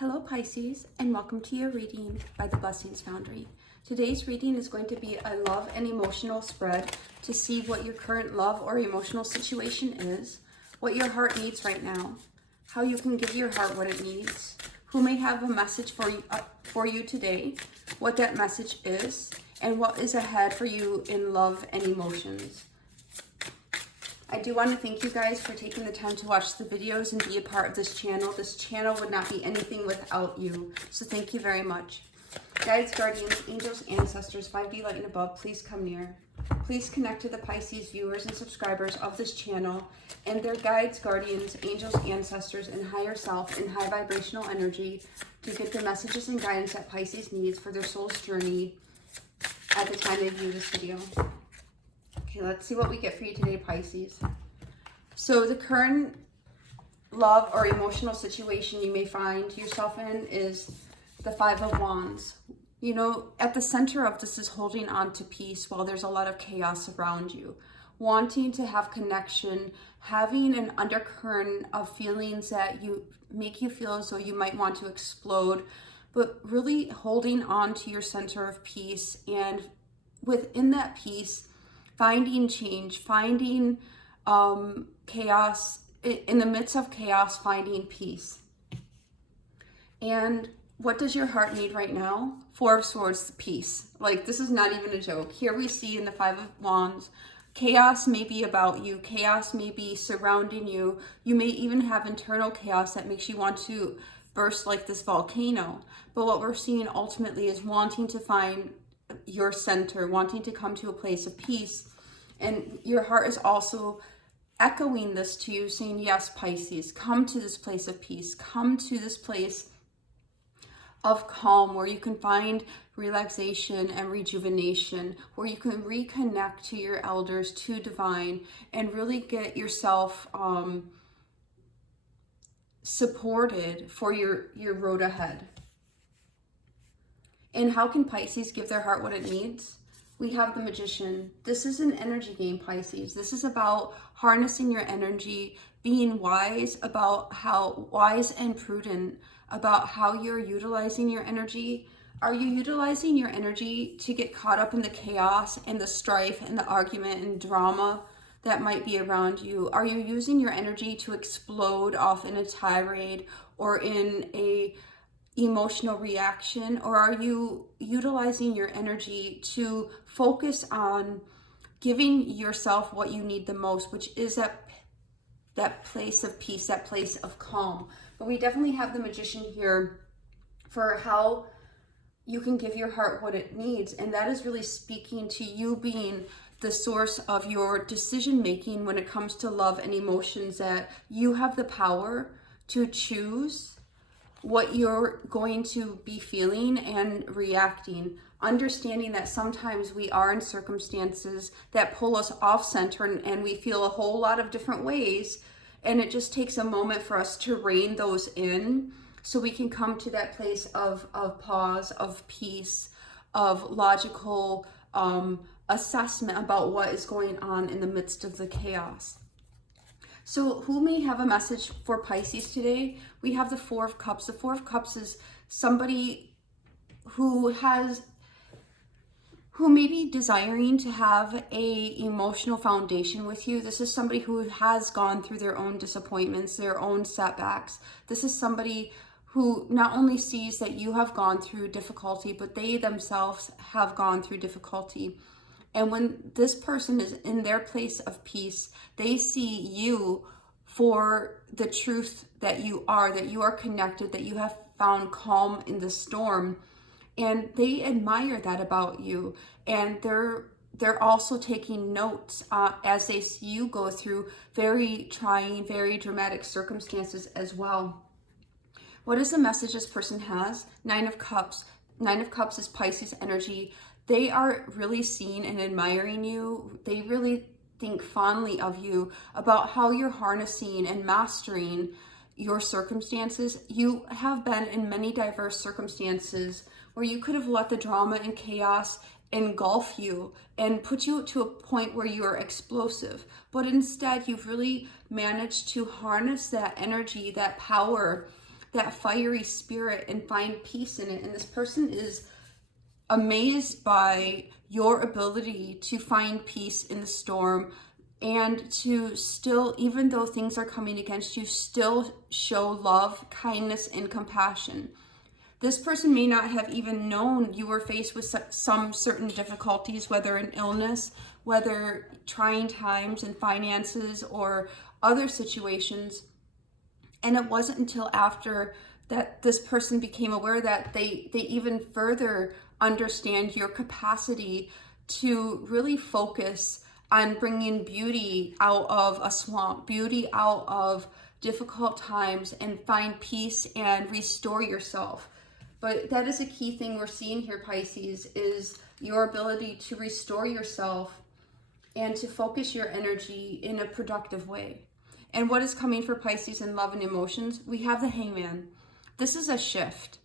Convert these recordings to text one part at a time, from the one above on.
Hello Pisces, and welcome to your reading by the Blessings Foundry. Today's reading is going to be a love and emotional spread to see what your current love or emotional situation is, what your heart needs right now, how you can give your heart what it needs, who may have a message for you today, what that message is, and what is ahead for you in love and emotions. I do want to thank you guys for taking the time to watch the videos and be a part of this channel. This channel would not be anything without you, so thank you very much. Guides, guardians, angels, ancestors, 5D light and above, please come near. Please connect to the Pisces viewers and subscribers of this channel and their guides, guardians, angels, ancestors, and higher self in high vibrational energy to get the messages and guidance that Pisces needs for their soul's journey at the time they view this video. Okay, let's see what we get for you today, Pisces. So the current love or emotional situation you may find yourself in is the Five of Wands. You know, at the center of this is holding on to peace while there's a lot of chaos around you. Wanting to have connection, having an undercurrent of feelings that make you feel as though you might want to explode, but really holding on to your center of peace, and within that peace, finding change, finding chaos, in the midst of chaos, finding peace. And what does your heart need right now? Four of Swords, peace. Like, this is not even a joke. Here we see in the Five of Wands, chaos may be about you. Chaos may be surrounding you. You may even have internal chaos that makes you want to burst like this volcano. But what we're seeing ultimately is wanting to find your center, wanting to come to a place of peace. And your heart is also echoing this to you, saying, yes, Pisces, come to this place of peace. Come to this place of calm where you can find relaxation and rejuvenation, where you can reconnect to your elders, to divine, and really get yourself supported for your road ahead. And how can Pisces give their heart what it needs? We have the Magician. This is an energy game, Pisces. This is about harnessing your energy, being wise about how wise and prudent about how you're utilizing your energy. Are you utilizing your energy to get caught up in the chaos and the strife and the argument and drama that might be around you? Are you using your energy to explode off in a tirade or in a emotional reaction? Or are you utilizing your energy to focus on giving yourself what you need the most, which is that place of peace, that place of calm? But we definitely have the Magician here for how you can give your heart what it needs, and that is really speaking to you being the source of your decision making when it comes to love and emotions, that you have the power to choose what you're going to be feeling and reacting, understanding that sometimes we are in circumstances that pull us off center and we feel a whole lot of different ways, and it just takes a moment for us to rein those in so we can come to that place of pause, of peace, of logical assessment about what is going on in the midst of the chaos. So who may have a message for Pisces today? We have the Four of Cups. The Four of Cups is somebody who may be desiring to have a emotional foundation with you. This is somebody who has gone through their own disappointments, their own setbacks. This is somebody who not only sees that you have gone through difficulty, but they themselves have gone through difficulty. And when this person is in their place of peace, they see you for the truth that you are connected, that you have found calm in the storm. And they admire that about you. And they're also taking notes as they see you go through very trying, very dramatic circumstances as well. What is the message this person has? Nine of Cups. Nine of Cups is Pisces energy. They are really seeing and admiring you. They really think fondly of you, about how you're harnessing and mastering your circumstances. You have been in many diverse circumstances where you could have let the drama and chaos engulf you and put you to a point where you're explosive. But instead, you've really managed to harness that energy, that power, that fiery spirit and find peace in it. And this person is amazed by your ability to find peace in the storm and to still, even though things are coming against you, still show love, kindness, and compassion. This person may not have even known you were faced with some certain difficulties, whether an illness, whether trying times in finances or other situations. And it wasn't until after that this person became aware that they even further understand your capacity to really focus on bringing beauty out of a swamp, beauty out of difficult times, and find peace and restore yourself. But that is a key thing we're seeing here, Pisces, is your ability to restore yourself and to focus your energy in a productive way. And what is coming for Pisces in love and emotions? We have the Hangman. This is a shift.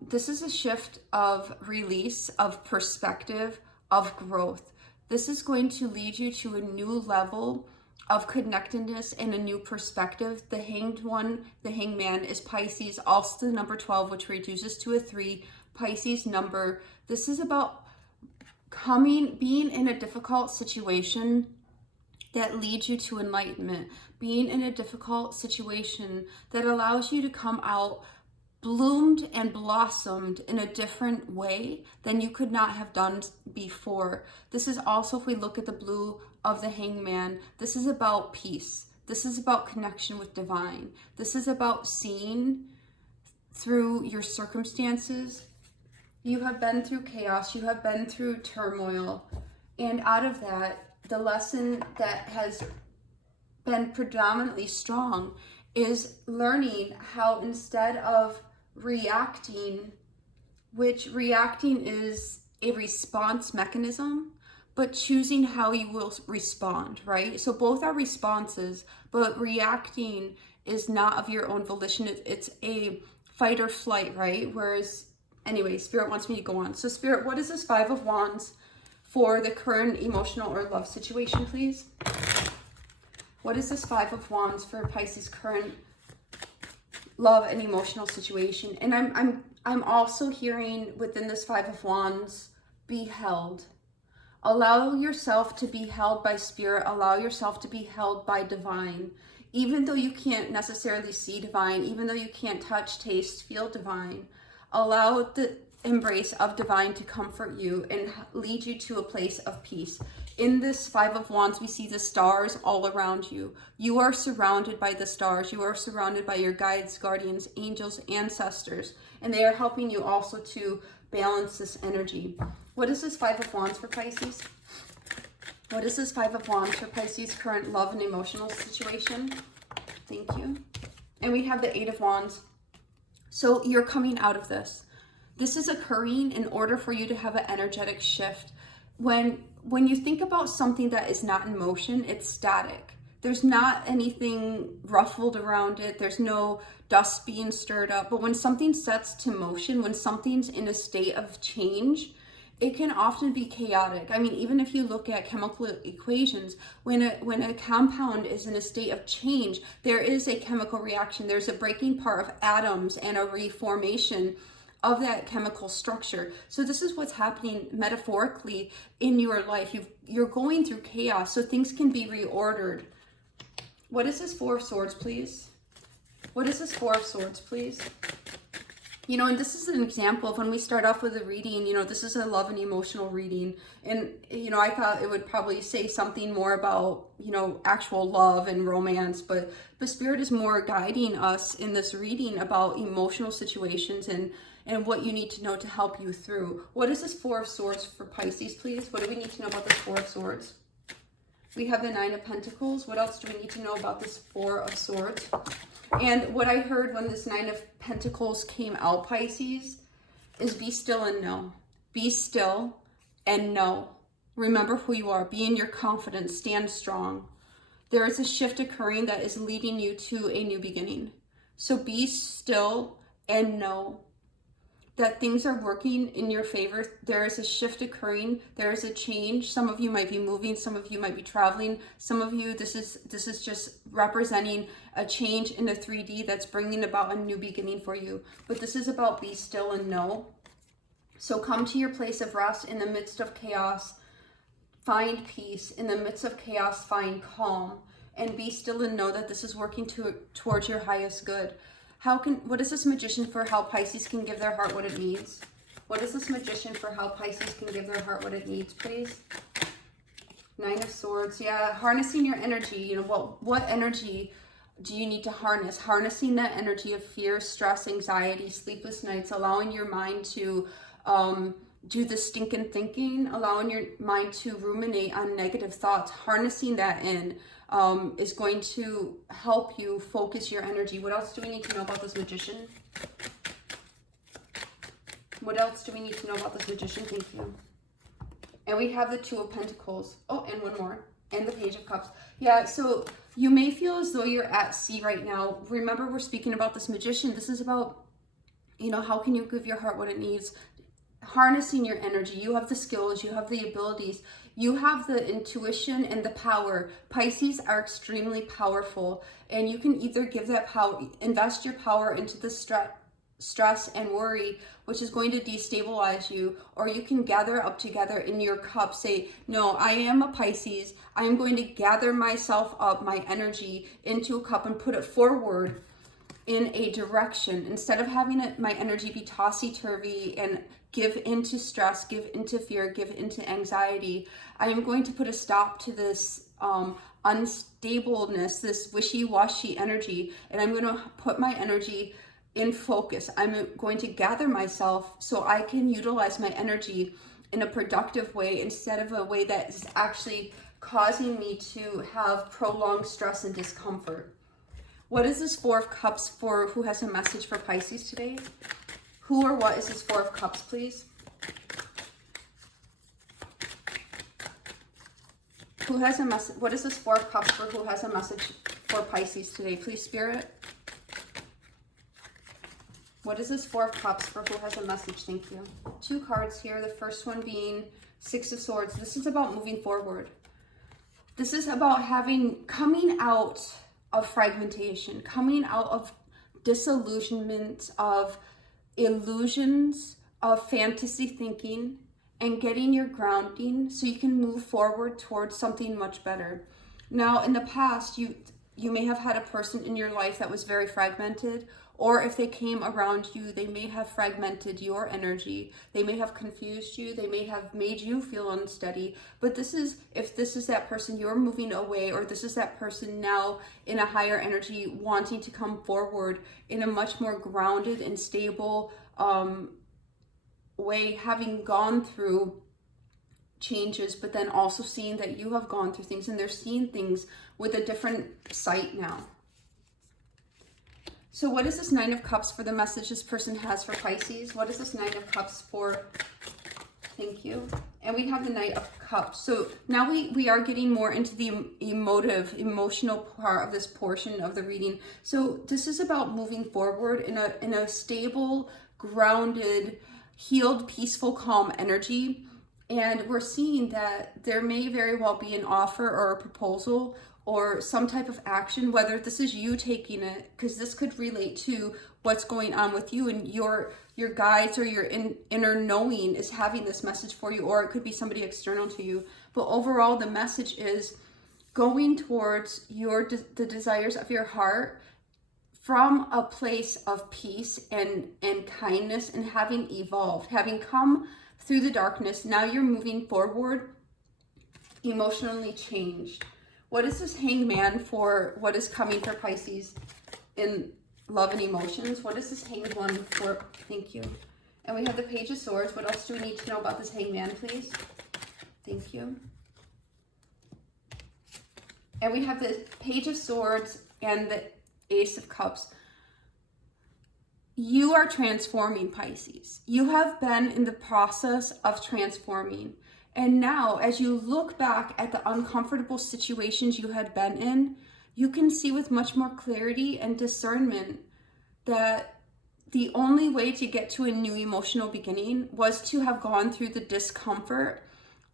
This is a shift of release, of perspective, of growth. This is going to lead you to a new level of connectedness and a new perspective. The Hanged One, the Hangman, is Pisces, also the number 12, which reduces to a 3. Pisces number. This is about being in a difficult situation that leads you to enlightenment, being in a difficult situation that allows you to come out bloomed and blossomed in a different way than you could not have done before. This is also, if we look at the blue of the Hangman, this is about peace. This is about connection with divine. This is about seeing through your circumstances. You have been through chaos, you have been through turmoil, and out of that, the lesson that has been predominantly strong is learning how, instead of reacting, which reacting is a response mechanism, but choosing how you will respond, right? So both are responses, but reacting is not of your own volition. It's a fight or flight, right? Whereas, anyway, Spirit wants me to go on. So Spirit, what is this 5 of Wands for the current emotional or love situation, please? What is this 5 of Wands for Pisces' current love and emotional situation? And I'm also hearing within this 5 of Wands, be held. Allow yourself to be held by Spirit. Allow yourself to be held by divine. Even though you can't necessarily see divine, even though you can't touch, taste, feel divine, allow the embrace of divine to comfort you and lead you to a place of peace. In this 5 of Wands, we see the stars all around you. You are surrounded by the stars. You are surrounded by your guides, guardians, angels, ancestors, and they are helping you also to balance this energy. What is this 5 of Wands for Pisces? What is this 5 of Wands for Pisces' current love and emotional situation? Thank you. And we have the 8 of Wands. So you're coming out of this. This is occurring in order for you to have an energetic shift. When you think about something that is not in motion, it's static. There's not anything ruffled around it. There's no dust being stirred up. But when something sets to motion, when something's in a state of change, it can often be chaotic. I mean, even if you look at chemical equations, when a compound is in a state of change, there is a chemical reaction. There's a breaking part of atoms and a reformation of that chemical structure. So this is what's happening metaphorically in your life. You're going through chaos, so things can be reordered. What is this 4 of Swords, please? What is this 4 of Swords, please? You know, and this is an example of when we start off with a reading, you know, this is a love and emotional reading. And, you know, I thought it would probably say something more about, you know, actual love and romance, but Spirit is more guiding us in this reading about emotional situations and what you need to know to help you through. What is this 4 of Swords for Pisces, please? What do we need to know about this 4 of Swords? We have the 9 of Pentacles. What else do we need to know about this 4 of Swords? And what I heard when this 9 of Pentacles came out, Pisces, is be still and know. Be still and know. Remember who you are. Be in your confidence. Stand strong. There is a shift occurring that is leading you to a new beginning. So be still and know. that things are working in your favor. There is a shift occurring. There is a change. Some of you might be moving. Some of you might be traveling. Some of you, this is just representing a change in the 3D that's bringing about a new beginning for you. But this is about be still and know. So come to your place of rest in the midst of chaos. Find peace. In the midst of chaos, find calm. And be still and know that this is working towards your highest good. What is this Magician for how Pisces can give their heart what it needs? What is this Magician for how Pisces can give their heart what it needs, please? 9 of Swords. Yeah, harnessing your energy. You know, what energy do you need to harness? Harnessing that energy of fear, stress, anxiety, sleepless nights, allowing your mind to do the stinking thinking, allowing your mind to ruminate on negative thoughts, harnessing that in is going to help you focus your energy. What else do we need to know about this Magician? What else do we need to know about this Magician? Thank you. And we have the 2 of Pentacles. Oh, and one more. And the Page of Cups. Yeah, so you may feel as though you're at sea right now. Remember, we're speaking about this Magician. This is about, you know, how can you give your heart what it needs? Harnessing your energy. You have the skills, you have the abilities, you have the intuition and the power. Pisces are extremely powerful, and you can either give that power, invest your power into the stress and worry, which is going to destabilize you, or you can gather up together in your cup, say, no, I am a Pisces, I am going to gather myself up, my energy into a cup and put it forward in a direction, instead of having my energy be tossy-turvy and give into stress, give into fear, give into anxiety. I am going to put a stop to this unstableness, this wishy-washy energy, and I'm going to put my energy in focus. I'm going to gather myself so I can utilize my energy in a productive way instead of a way that is actually causing me to have prolonged stress and discomfort. What is this 4 of Cups for? Who has a message for Pisces today? Who or what is this 4 of Cups, please? Who has a message? What is this 4 of Cups for? Who has a message for Pisces today? Please, Spirit. What is this 4 of Cups for? Who has a message? Thank you. 2 cards here. The first one being 6 of Swords. This is about moving forward. This is about coming out of fragmentation, coming out of disillusionment, of illusions, of fantasy thinking, and getting your grounding so you can move forward towards something much better. Now, in the past, you may have had a person in your life that was very fragmented, or if they came around you, they may have fragmented your energy. They may have confused you. They may have made you feel unsteady. But if this is that person, you're moving away, or this is that person now in a higher energy wanting to come forward in a much more grounded and stable way, having gone through changes, but then also seeing that you have gone through things, and they're seeing things with a different sight now. So what is this 9 of Cups for the message this person has for Pisces? What is this 9 of Cups for? Thank you. And we have the Knight of Cups. So now we are getting more into the emotional part of this portion of the reading. So this is about moving forward in a stable, grounded, healed, peaceful, calm energy. And we're seeing that there may very well be an offer or a proposal or some type of action, whether this is you taking it, because this could relate to what's going on with you, and your guides or your inner knowing is having this message for you, or it could be somebody external to you. But overall, the message is going towards the desires of your heart from a place of peace and kindness, and having evolved, having come through the darkness. Now you're moving forward, emotionally changed. What is this Hangman for? What is coming for Pisces in love and emotions? What is this Hanged One for? Thank you. And we have the Page of Swords. What else do we need to know about this Hangman, please? Thank you. And we have the Page of Swords and the Ace of Cups. You are transforming, Pisces. You have been in the process of transforming. And now, as you look back at the uncomfortable situations you had been in, you can see with much more clarity and discernment that the only way to get to a new emotional beginning was to have gone through the discomfort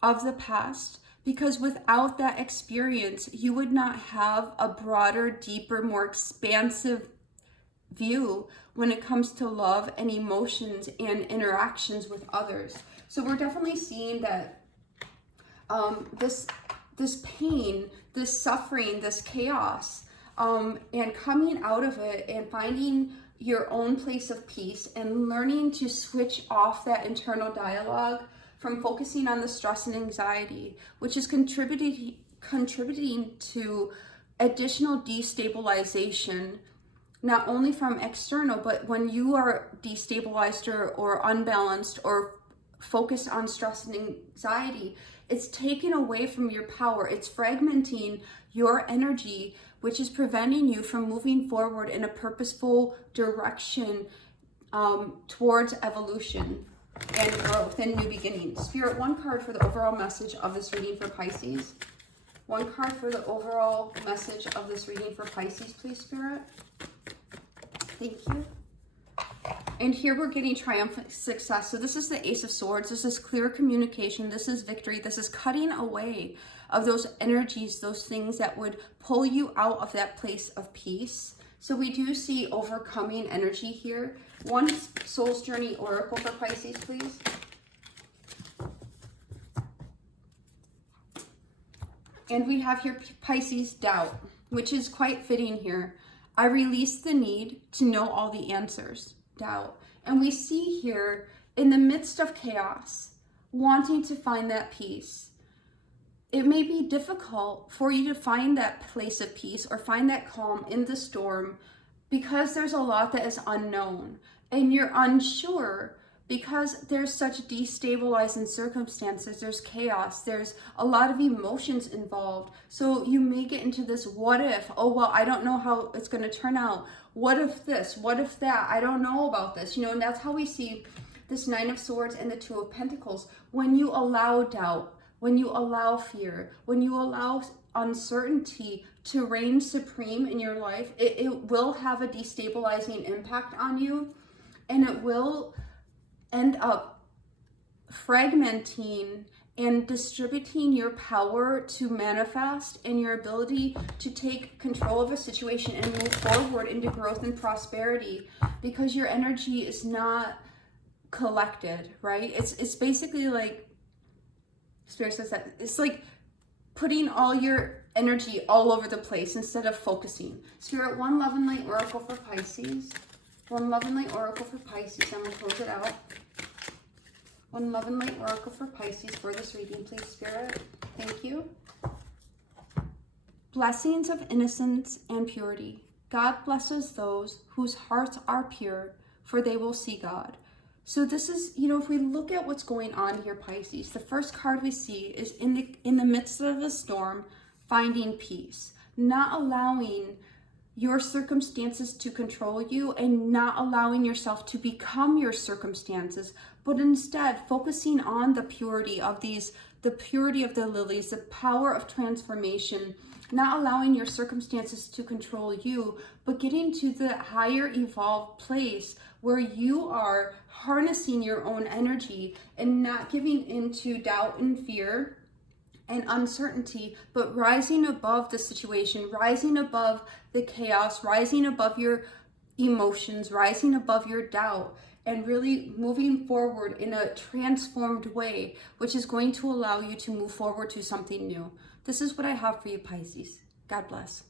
of the past, because without that experience, you would not have a broader, deeper, more expansive view when it comes to love and emotions and interactions with others. So we're definitely seeing that this pain, this suffering, this chaos, and coming out of it and finding your own place of peace and learning to switch off that internal dialogue from focusing on the stress and anxiety, which is contributing to additional destabilization, not only from external, but when you are destabilized or unbalanced or focused on stress and anxiety, it's taken away from your power. It's fragmenting your energy, which is preventing you from moving forward in a purposeful direction towards evolution and growth and new beginnings. Spirit, one card for the overall message of this reading for Pisces. One card for the overall message of this reading for Pisces, please, Spirit. Thank you. And here we're getting triumphant success. So this is the Ace of Swords. This is clear communication. This is victory. This is cutting away of those energies, those things that would pull you out of that place of peace. So we do see overcoming energy here. One Soul's Journey Oracle for Pisces, please. And we have here Pisces, doubt, which is quite fitting here. I release the need to know all the answers, doubt. And we see here, in the midst of chaos, wanting to find that peace. It may be difficult for you to find that place of peace or find that calm in the storm because there's a lot that is unknown and you're unsure because there's such destabilizing circumstances, there's chaos, there's a lot of emotions involved. So you may get into this what if, oh, well, I don't know how it's going to turn out. What if this? What if that? I don't know about this. And that's how we see this Nine of Swords and the Two of Pentacles. When you allow doubt, when you allow fear, when you allow uncertainty to reign supreme in your life, it will have a destabilizing impact on you, and it will end up fragmenting and distributing your power to manifest and your ability to take control of a situation and move forward into growth and prosperity, because your energy is not collected, right? It's basically like, Spirit says that it's like putting all your energy all over the place instead of focusing. Spirit, one Love and Light Oracle for Pisces. One Love and Light Oracle for Pisces. I'm going to close it out. One Love and Light Oracle for Pisces for this reading, please, Spirit. Thank you. Blessings of innocence and purity. God blesses those whose hearts are pure, for they will see God. So this is, if we look at what's going on here, Pisces, the first card we see is in the midst of a storm, finding peace, not allowing your circumstances to control you and not allowing yourself to become your circumstances, but instead focusing on the purity of the purity of the lilies, the power of transformation, not allowing your circumstances to control you, but getting to the higher evolved place where you are harnessing your own energy and not giving into doubt and fear and uncertainty, but rising above the situation, rising above the chaos, rising above your emotions, rising above your doubt, and really moving forward in a transformed way, which is going to allow you to move forward to something new. This is what I have for you, Pisces. God bless.